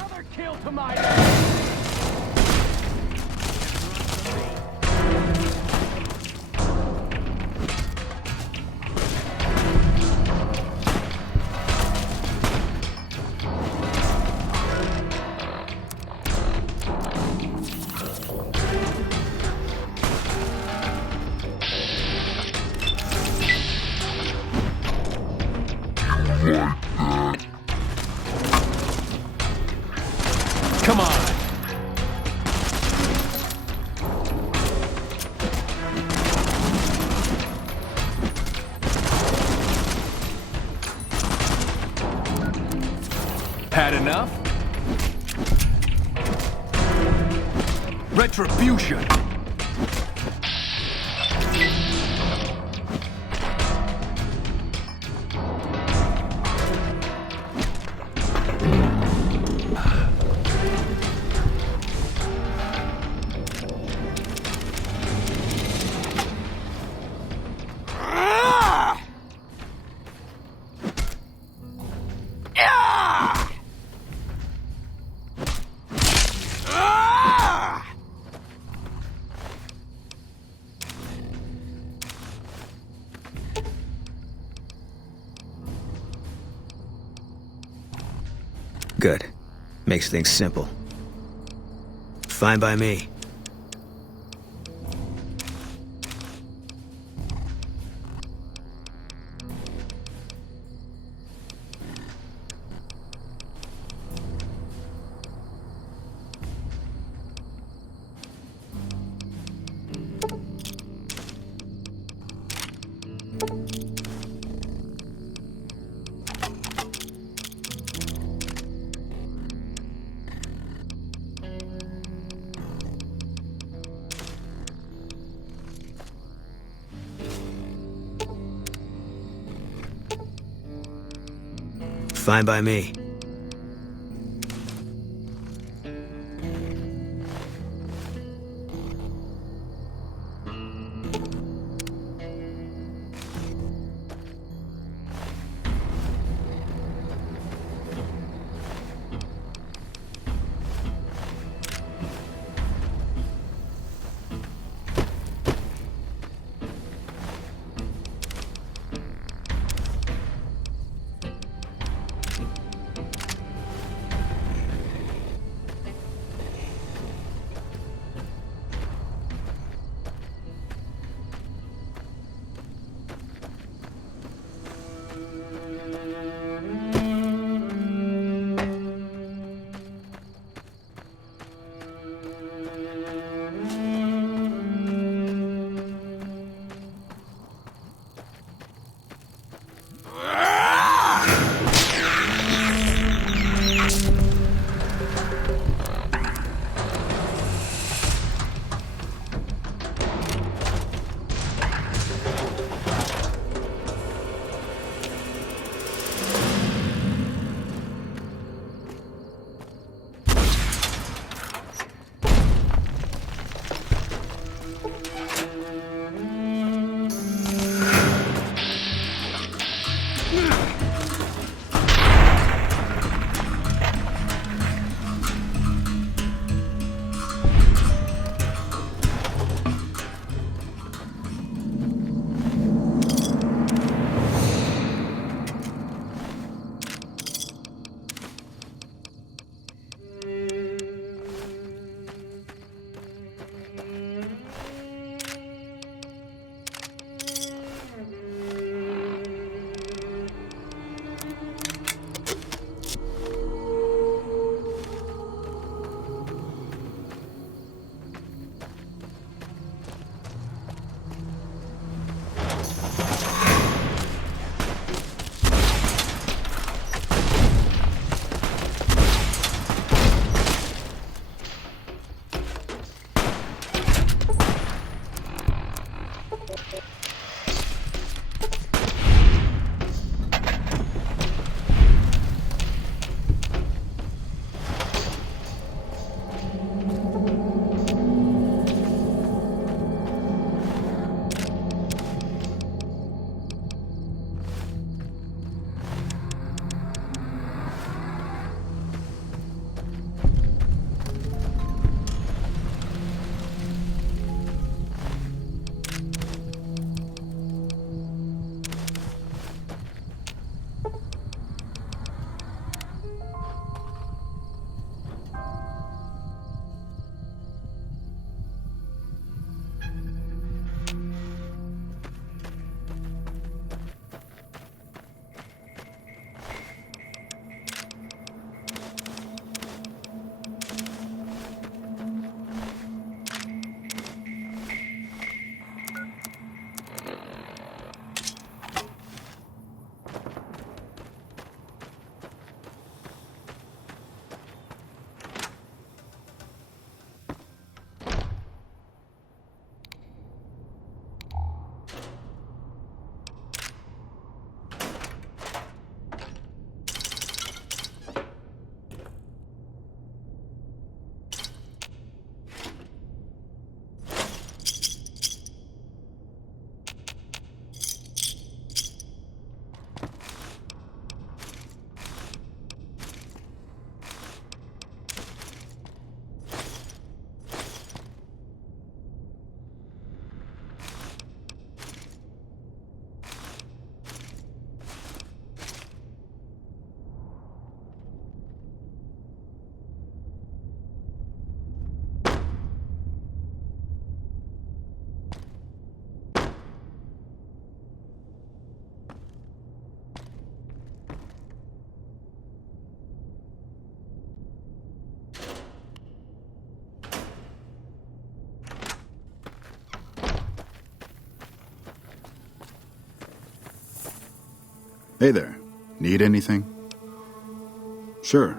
Another kill to my... Come on! Had enough? Retribution! Good. Makes things simple. Fine by me. Fine by me. Hey there. Need anything? Sure.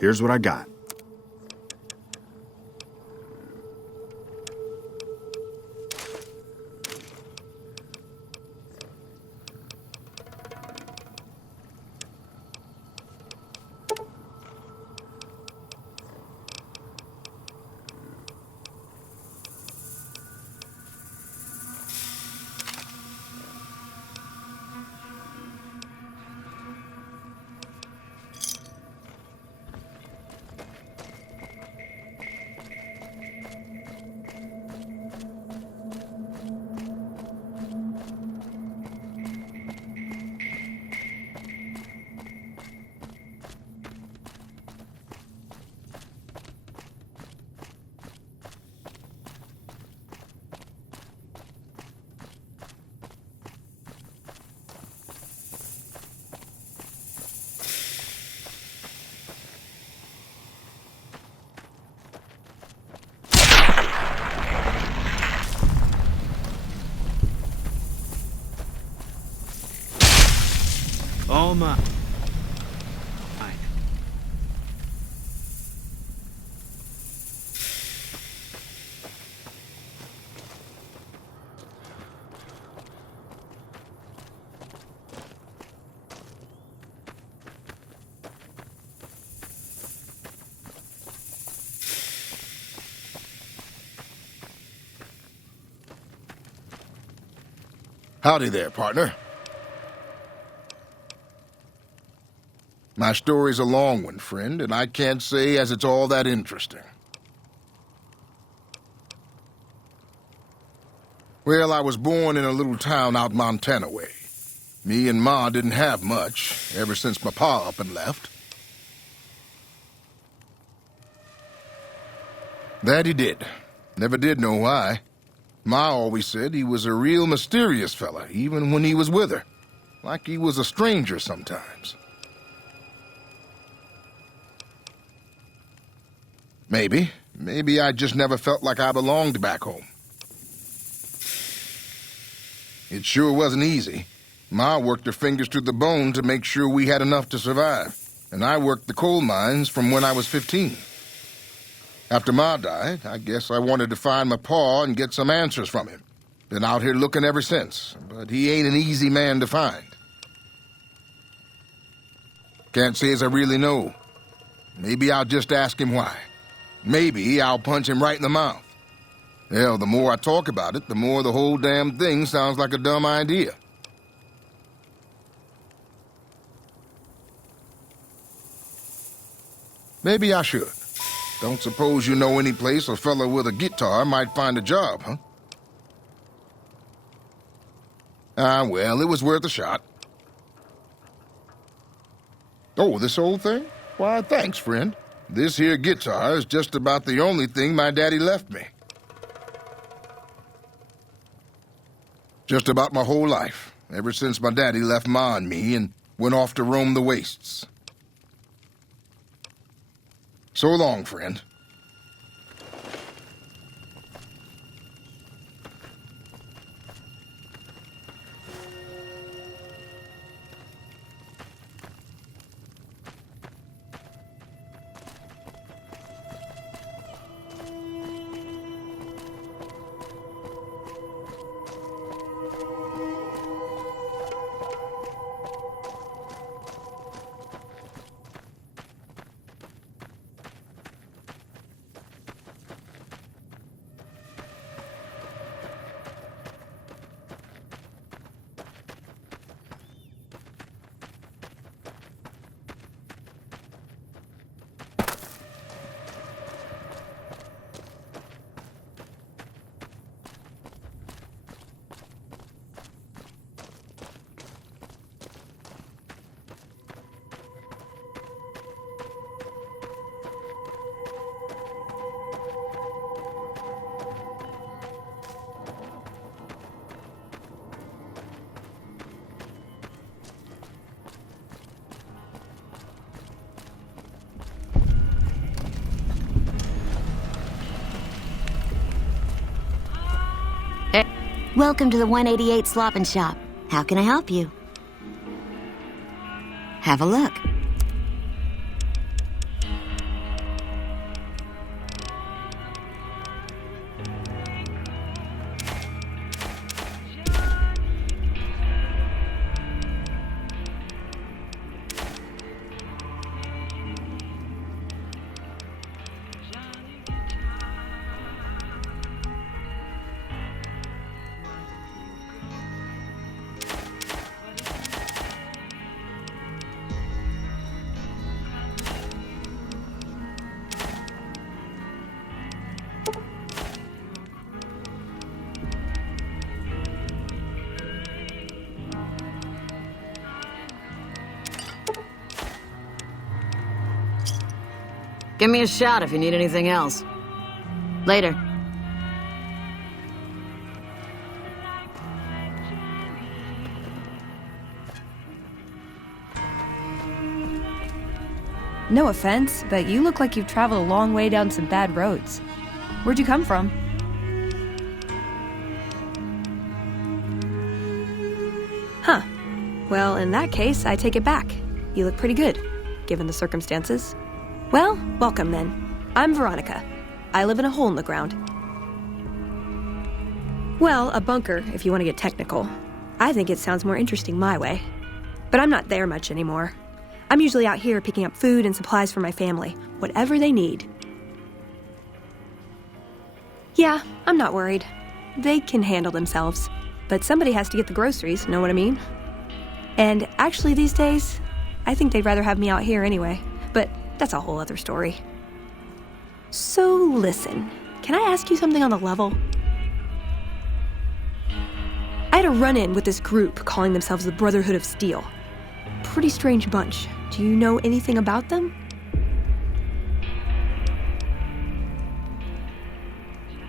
Here's what I got. All mine. Howdy there, partner. My story's a long one, friend, and I can't say as it's all that interesting. Well, I was born in a little town out Montana way. Me and Ma didn't have much, ever since my pa up and left. That he did. Never did know why. Ma always said he was a real mysterious fella, even when he was with her. Like he was a stranger sometimes. Maybe. Maybe I just never felt like I belonged back home. It sure wasn't easy. Ma worked her fingers to the bone to make sure we had enough to survive. And I worked the coal mines from when I was 15. After Ma died, I guess I wanted to find my pa and get some answers from him. Been out here looking ever since, but he ain't an easy man to find. Can't say as I really know. Maybe I'll just ask him why. Maybe I'll punch him right in the mouth. Hell, the more I talk about it, the more the whole damn thing sounds like a dumb idea. Maybe I should. Don't suppose you know any place a fella with a guitar might find a job, huh? Well, it was worth a shot. Oh, this old thing? Why, thanks, friend. This here guitar is just about the only thing my daddy left me. Just about my whole life, ever since my daddy left Ma and me and went off to roam the wastes. So long, friend. Welcome to the 188 Slop and Shop. How can I help you? Have a look. Give me a shout if you need anything else. Later. No offense, but you look like you've traveled a long way down some bad roads. Where'd you come from? Huh. Well, in that case, I take it back. You look pretty good, given the circumstances. Well, welcome then. I'm Veronica. I live in a hole in the ground. Well, a bunker, if you want to get technical. I think it sounds more interesting my way. But I'm not there much anymore. I'm usually out here picking up food and supplies for my family, whatever they need. Yeah, I'm not worried. They can handle themselves. But somebody has to get the groceries, know what I mean? And actually these days, I think they'd rather have me out here anyway. But that's a whole other story. So listen, can I ask you something on the level? I had a run-in with this group calling themselves the Brotherhood of Steel. Pretty strange bunch. Do you know anything about them?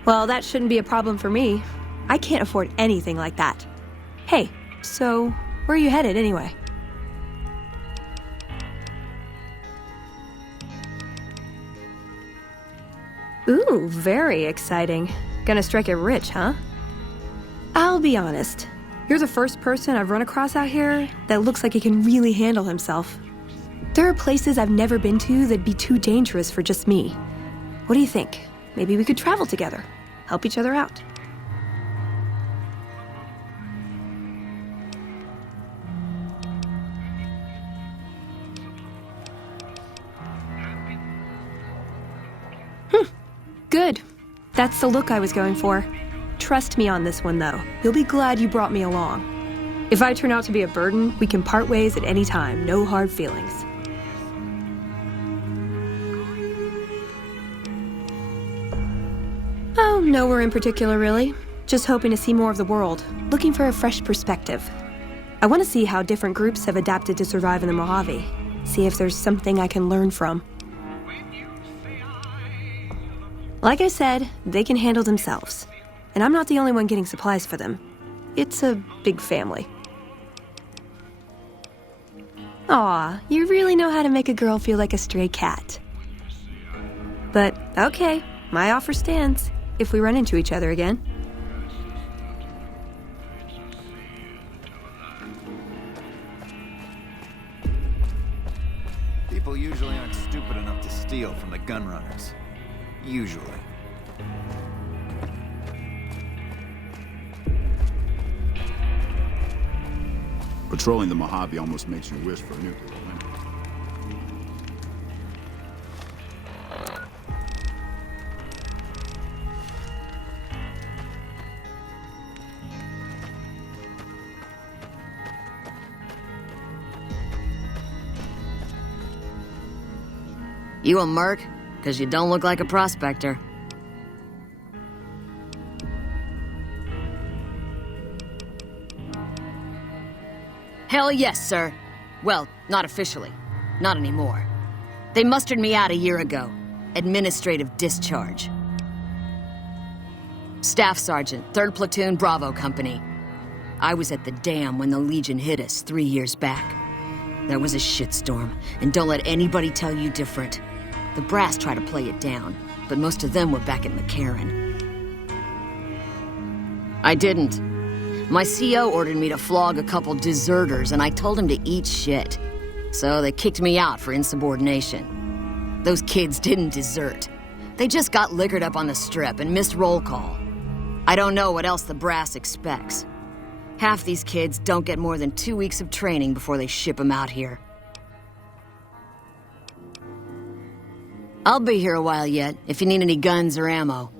Well, that shouldn't be a problem for me. I can't afford anything like that. Hey, so where are you headed anyway? Ooh, very exciting. Gonna strike it rich, huh? I'll be honest. You're the first person I've run across out here that looks like he can really handle himself. There are places I've never been to that'd be too dangerous for just me. What do you think? Maybe we could travel together, help each other out. Good. That's the look I was going for. Trust me on this one, though. You'll be glad you brought me along. If I turn out to be a burden, we can part ways at any time. No hard feelings. Oh, nowhere in particular, really. Just hoping to see more of the world. Looking for a fresh perspective. I want to see how different groups have adapted to survive in the Mojave. See if there's something I can learn from. Like I said, they can handle themselves. And I'm not the only one getting supplies for them. It's a big family. Aw, you really know how to make a girl feel like a stray cat. But, okay, my offer stands, if we run into each other again. People usually aren't stupid enough to steal from the gun runners. Usually. Patrolling the Mojave almost makes you wish for a nuclear winter. You a merc? 'Cause you don't look like a prospector. Hell yes, sir. Well, not officially. Not anymore. They mustered me out a year ago. Administrative discharge. Staff Sergeant, 3rd Platoon Bravo Company. I was at the dam when the Legion hit us 3 years back. That was a shitstorm, and don't let anybody tell you different. The brass tried to play it down, but most of them were back at McCarran. I didn't. My CO ordered me to flog a couple deserters, and I told him to eat shit. So they kicked me out for insubordination. Those kids didn't desert. They just got liquored up on the strip and missed roll call. I don't know what else the brass expects. Half these kids don't get more than 2 weeks of training before they ship them out here. I'll be here a while yet, if you need any guns or ammo.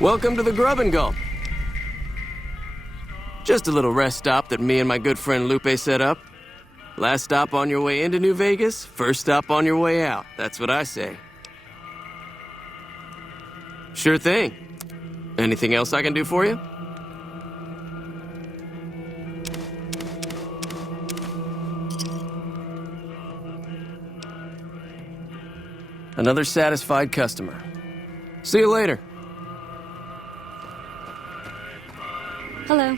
Welcome to the Grub and Gulp. Just a little rest stop that me and my good friend Lupe set up. Last stop on your way into New Vegas, first stop on your way out. That's what I say. Sure thing. Anything else I can do for you? Another satisfied customer. See you later. Hello.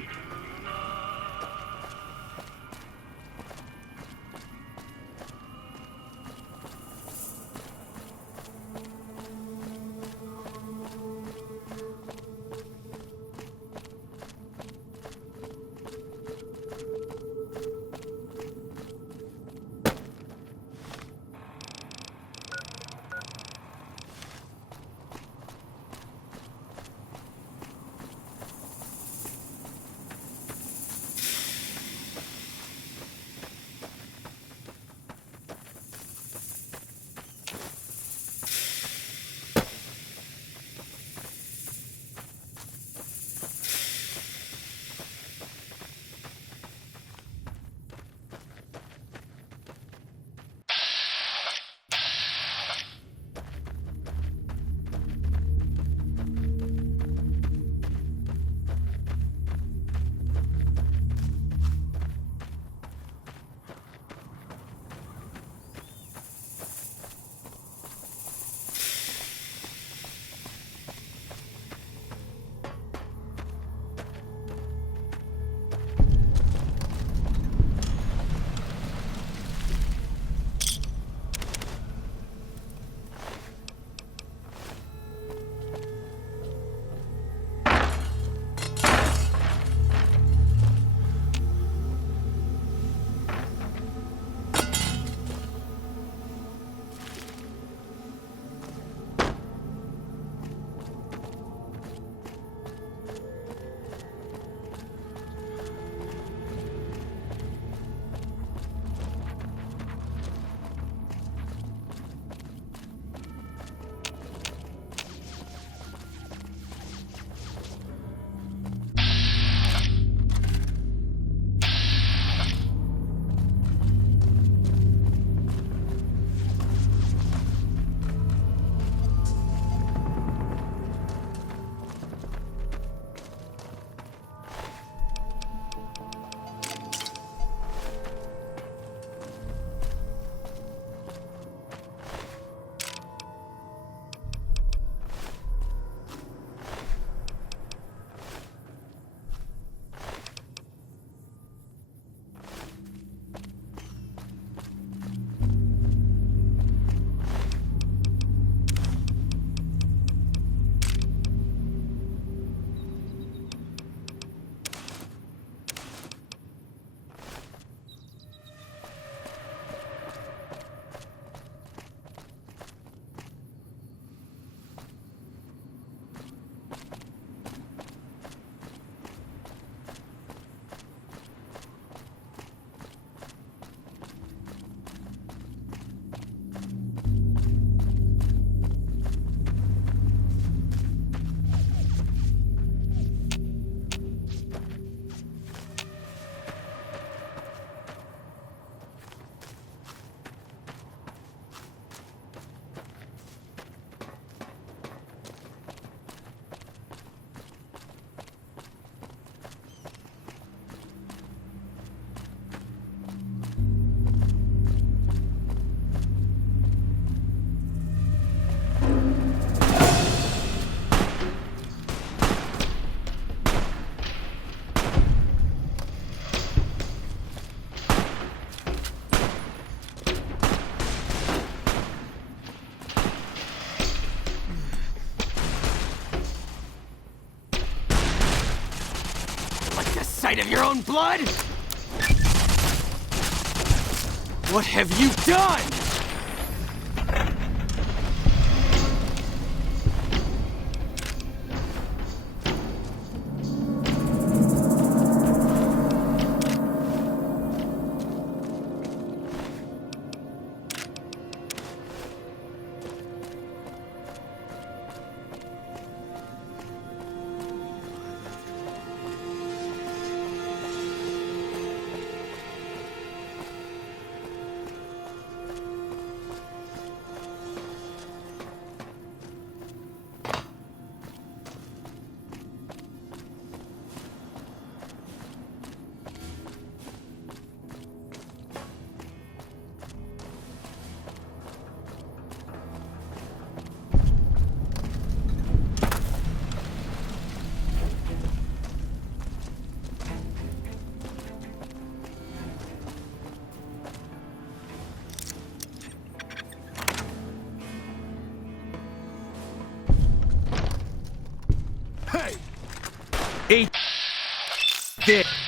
sight of your own blood? What have you done? Eat this.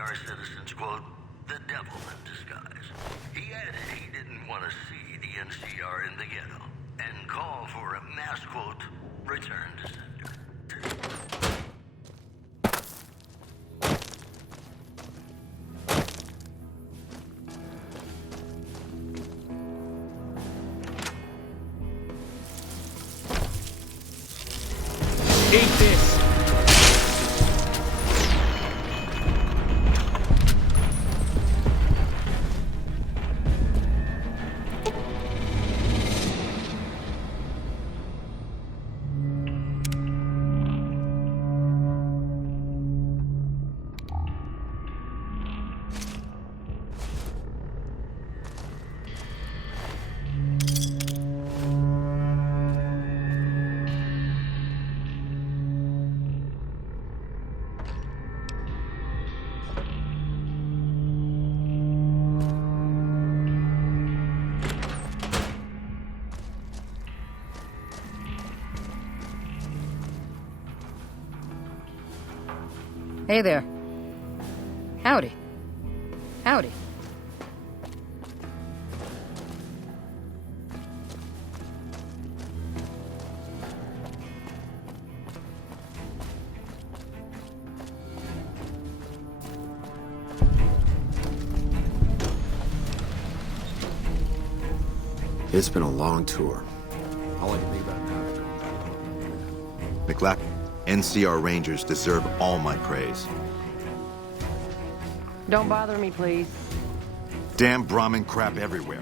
NCR citizens, quote, the devil in disguise. He added he didn't want to see the NCR in the ghetto and call for a mass, quote, return to sender. Eat this! Hey there. Howdy. Howdy. It's been a long tour. All I can think about now. McLack, NCR Rangers deserve all my praise. Don't bother me, please. Damn Brahmin crap everywhere.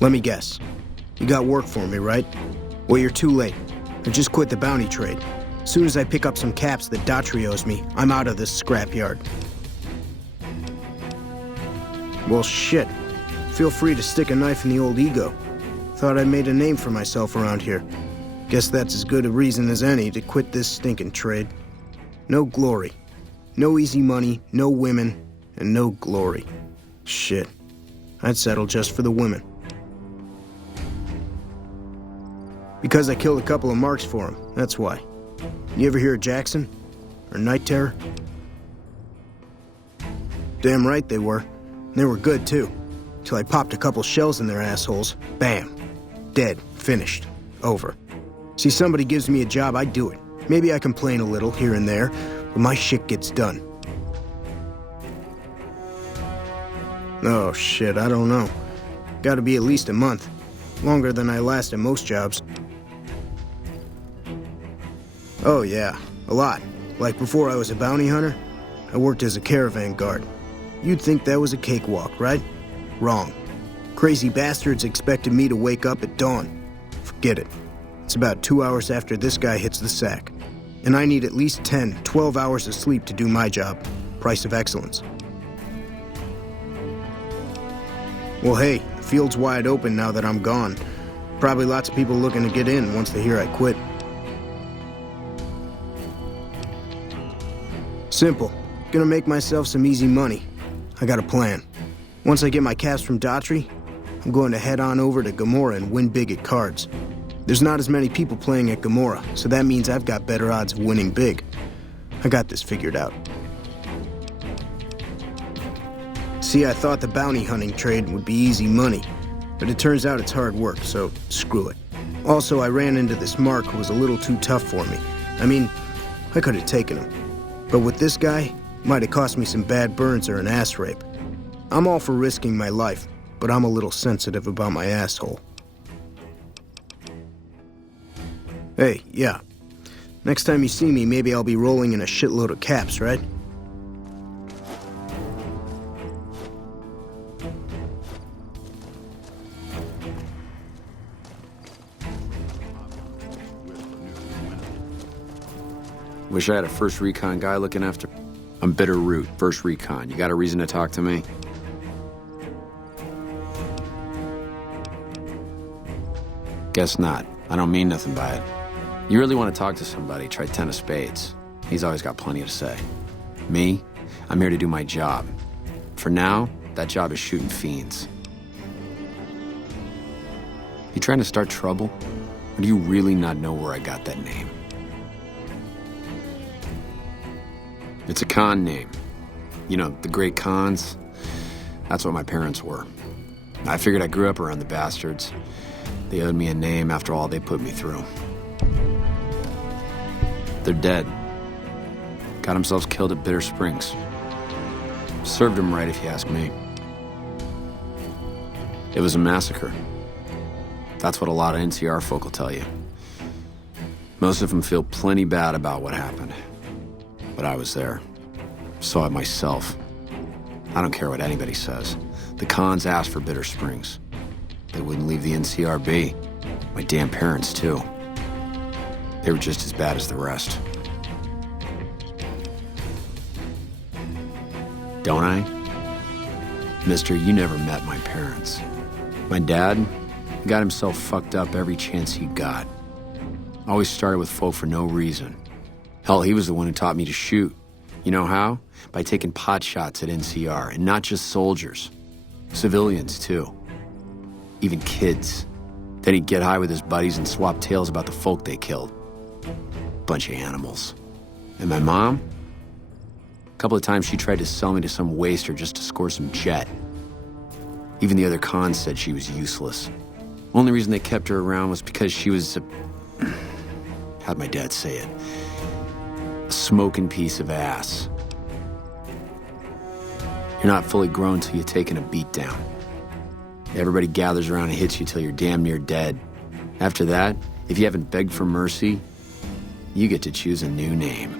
Let me guess. You got work for me, right? Well, you're too late. I just quit the bounty trade. As soon as I pick up some caps that Daughtry owes me, I'm out of this scrapyard. Well, shit. Feel free to stick a knife in the old ego. Thought I made a name for myself around here. Guess that's as good a reason as any to quit this stinking trade. No glory. No easy money, no women, and no glory. Shit. I'd settle just for the women. Because I killed a couple of marks for him, that's why. You ever hear of Jackson? Or Night Terror? Damn right they were. And they were good, too. Till I popped a couple shells in their assholes. Bam. Dead. Finished. Over. See, somebody gives me a job, I do it. Maybe I complain a little here and there, but my shit gets done. Oh, shit, I don't know. Gotta be at least a month. Longer than I last at most jobs. Oh, yeah. A lot. Like before I was a bounty hunter, I worked as a caravan guard. You'd think that was a cakewalk, right? Wrong. Crazy bastards expected me to wake up at dawn. Forget it. It's about 2 hours after this guy hits the sack. And I need at least 10, 12 hours of sleep to do my job. Price of excellence. Well, hey, the field's wide open now that I'm gone. Probably lots of people looking to get in once they hear I quit. Simple. Gonna make myself some easy money. I got a plan. Once I get my caps from Daughtry, I'm going to head on over to Gomorrah and win big at cards. There's not as many people playing at Gomorrah, so that means I've got better odds of winning big. I got this figured out. See, I thought the bounty hunting trade would be easy money, but it turns out it's hard work, so screw it. Also, I ran into this Mark who was a little too tough for me. I mean, I could have taken him. But with this guy, might have cost me some bad burns or an ass rape. I'm all for risking my life, but I'm a little sensitive about my asshole. Hey, yeah. Next time you see me, maybe I'll be rolling in a shitload of caps, right? Wish I had a first recon guy looking after... I'm Bitter Root, first recon. You got a reason to talk to me? Guess not. I don't mean nothing by it. You really want to talk to somebody, try 10 of spades. He's always got plenty to say. Me? I'm here to do my job. For now, that job is shooting fiends. You trying to start trouble? Or do you really not know where I got that name? It's a con name. You know, the great cons. That's what my parents were. I figured I grew up around the bastards. They owed me a name after all they put me through. They're dead. Got themselves killed at Bitter Springs. Served them right, if you ask me. It was a massacre. That's what a lot of NCR folk will tell you. Most of them feel plenty bad about what happened. But I was there. Saw it myself. I don't care what anybody says. The cons asked for Bitter Springs. They wouldn't leave the NCR be. My damn parents, too. They were just as bad as the rest. Don't I? Mister, you never met my parents. My dad got himself fucked up every chance he got. Always started with folk for no reason. Hell, he was the one who taught me to shoot. You know how? By taking pot shots at NCR, and not just soldiers. Civilians, too. Even kids. Then he'd get high with his buddies and swap tales about the folk they killed. Bunch of animals. And my mom? A couple of times she tried to sell me to some waster just to score some jet. Even the other cons said she was useless. Only reason they kept her around was because she was how'd my dad say it? A smoking piece of ass. You're not fully grown till you've taken a beat down. Everybody gathers around and hits you till you're damn near dead. After that, if you haven't begged for mercy, you get to choose a new name.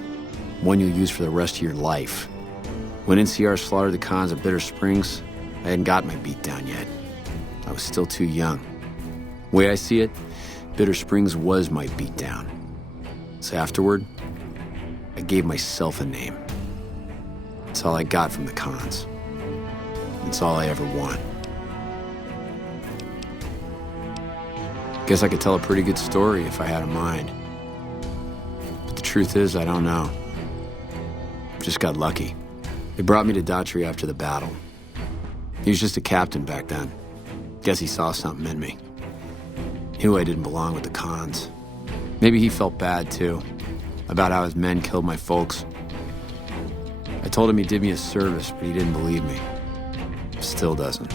One you'll use for the rest of your life. When NCR slaughtered the cons of Bitter Springs, I hadn't got my beat down yet. I was still too young. The way I see it, Bitter Springs was my beatdown. So afterward, I gave myself a name. It's all I got from the cons. It's all I ever want. Guess I could tell a pretty good story if I had a mind. But the truth is, I don't know. Just got lucky. They brought me to Daughtry after the battle. He was just a captain back then. Guess he saw something in me. Knew I didn't belong with the cons. Maybe he felt bad, too, about how his men killed my folks. I told him he did me a service, but he didn't believe me. Still doesn't.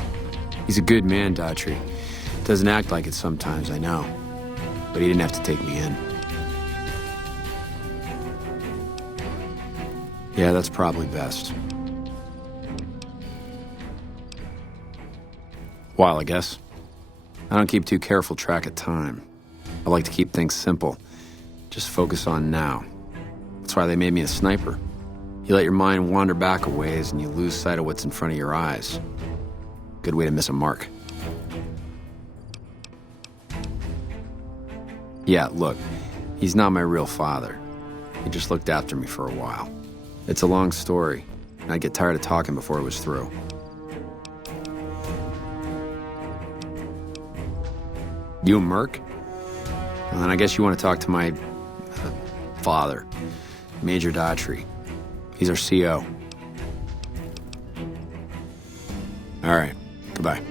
He's a good man, Daughtry. Doesn't act like it sometimes, I know. But he didn't have to take me in. Yeah, that's probably best. While, I guess. I don't keep too careful track of time. I like to keep things simple. Just focus on now. That's why they made me a sniper. You let your mind wander back a ways and you lose sight of what's in front of your eyes. Good way to miss a mark. Yeah, look, he's not my real father. He just looked after me for a while. It's a long story, and I'd get tired of talking before it was through. You a merc? Well, then I guess you want to talk to my father, Major Daughtry. He's our CO. All right, goodbye.